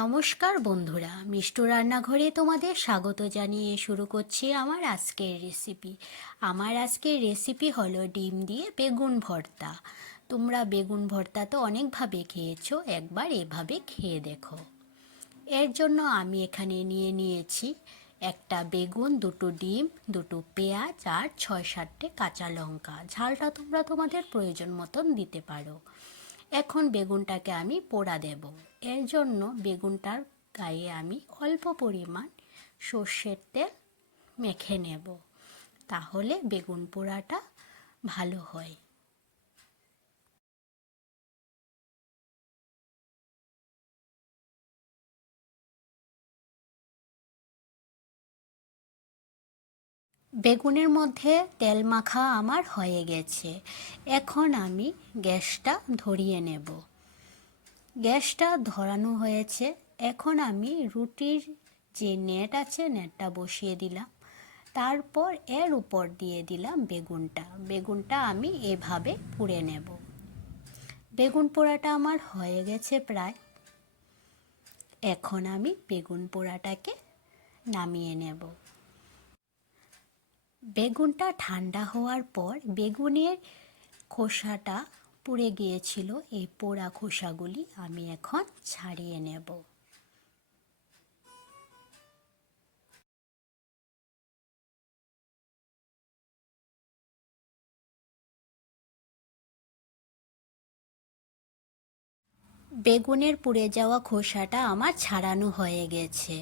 নমস্কার বন্ধুরা, মিষ্টু রান্নাঘরে তোমাদের স্বাগত জানিয়ে শুরু করছি আমার আজকের রেসিপি। আমার আজকের রেসিপি হলো ডিম দিয়ে বেগুন ভর্তা। তোমরা বেগুন ভর্তা তো অনেকভাবে খেয়েছো, একবার এভাবে খেয়ে দেখো। এর জন্য আমি এখানে নিয়েছি একটা বেগুন, দুটো ডিম, দুটো পেঁয়াজ আর 6-7টে কাঁচা লঙ্কা। ঝালটা তোমরা তোমাদের প্রয়োজন মতন দিতে পারো। এখন বেগুনটাকে আমি পোড়া দেব। এর জন্য বেগুনটার গায়ে আমি অল্প পরিমাণ সর্ষের তেল মেখে নেব, তাহলে বেগুন পোড়াটা ভালো হয়। বেগুনের মধ্যে তেল মাখা আমার হয়ে গেছে। এখন আমি গ্যাসটা ধরিয়ে নেব। গ্যাসটা ধরানো হয়েছে। এখন আমি রুটির যে নেট আছে, নেটটা বসিয়ে দিলাম। তারপর এর উপর দিয়ে দিলাম বেগুনটা আমি এভাবে পুড়ে নেব। বেগুন পোড়াটা আমার হয়ে গেছে প্রায়। এখন আমি বেগুন পোড়াটাকে নামিয়ে নেব। বেগুনটা ঠান্ডা হওয়ার পর বেগুনের খোসাটা পুড়ে গিয়েছিল, এই পোড়া খোসাগুলি আমি এখন ছাড়িয়ে নেব। বেগুনের পুড়ে যাওয়া খোসাটা আমার ছাড়ানো হয়ে গেছে।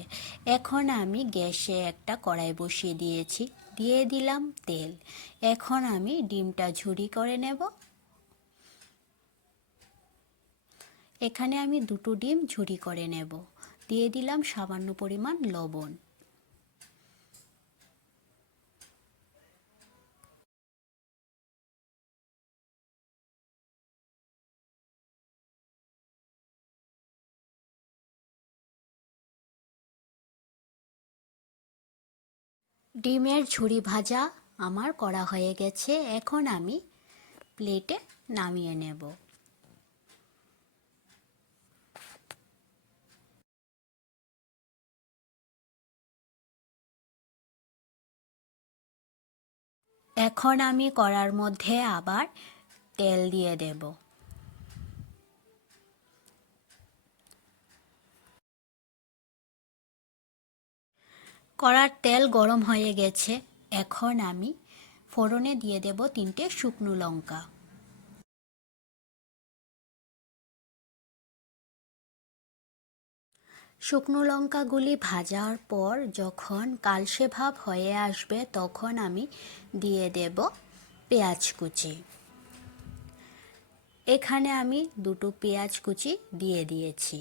এখন আমি গ্যাসে একটা কড়াই বসিয়ে দিয়েছি, দিয়ে দিলাম তেল। এখন আমি ডিমটা ঝুরি করে নেব। এখানে আমি দুটো ডিম ঝুরি করে নেব। দিয়ে দিলাম সামান্য পরিমাণ লবণ। ডিমের ঝুরি ভাজা আমার করা হয়ে গেছে। এখন আমি প্লেটে নামিয়ে নেব। এখন আমি কড়ার মধ্যে আবার তেল দিয়ে দেব। কড়ার তেল গরম হয়ে গেছে। এখন আমি ফোড়নে দিয়ে দেব 3টে শুকনো লঙ্কা। শুকনো লঙ্কাগুলি ভাজার পর যখন কালচে ভাব হয়ে আসবে, তখন আমি দিয়ে দেব পেঁয়াজ কুচি। এখানে আমি দুটো পেঁয়াজ কুচি দিয়ে দিয়েছি।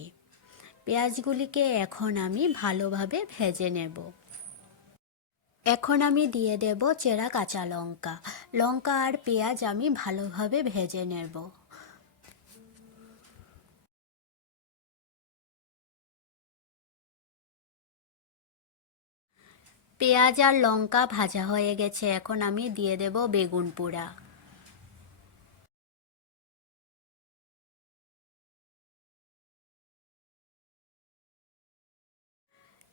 পেঁয়াজগুলিকে এখন আমি ভালোভাবে ভেজে নেব। এখন আমি দিয়ে দেব চেরা কাঁচা লঙ্কা। লঙ্কা আর পেঁয়াজ আমি ভালোভাবে ভেজে নেব। পেঁয়াজ আর লঙ্কা ভাজা হয়ে গেছে। এখন আমি দিয়ে দেব বেগুন পোড়া।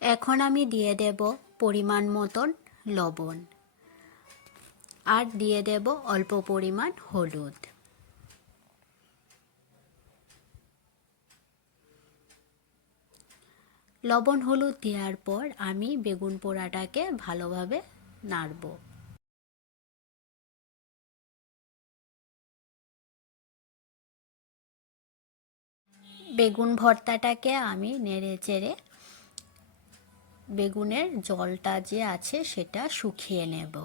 এখন আমি দিয়ে দেব পরিমাণ মতন লবণ, আর দিয়ে দেব অল্প পরিমাণ হলুদ। লবণ হলুদ দেওয়ার পর আমি বেগুন পোড়াটাকে ভালোভাবে নাড়ব। বেগুন ভর্তাটাকে আমি নেড়ে চেড়ে বেগুনের জলটা যে আছে সেটা শুকিয়ে নেব।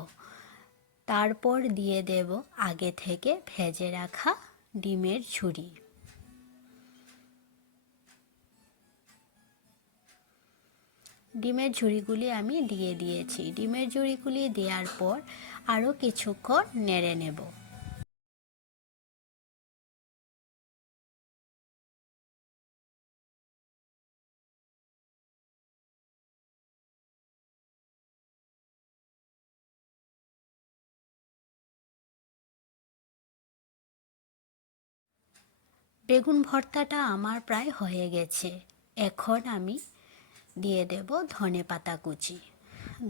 তারপর দিয়ে দেব আগে থেকে ভেজে রাখা ডিমের ঝুরি। ডিমের ঝুড়িগুলি আমি দিয়ে দিয়েছি। ডিমের ঝুড়িগুলি দেওয়ার পর আরও কিছুক্ষণ নেড়ে নেব। বেগুন ভর্তাটা আমার প্রায় হয়ে গেছে। এখন আমি দিয়ে দেব ধনেপাতা কুচি।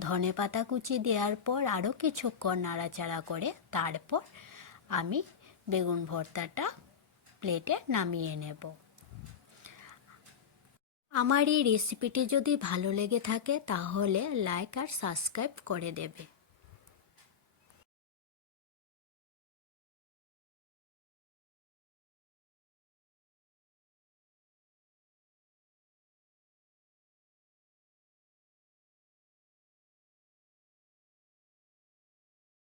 ধনেপাতা কুচি দেওয়ার পর আরও কিছুক্ষণ নাড়াচাড়া করে তারপর আমি বেগুন ভর্তাটা প্লেটে নামিয়ে নেব। আমার এই রেসিপিটি যদি ভালো লেগে থাকে তাহলে লাইক আর সাবস্ক্রাইব করে দেবে।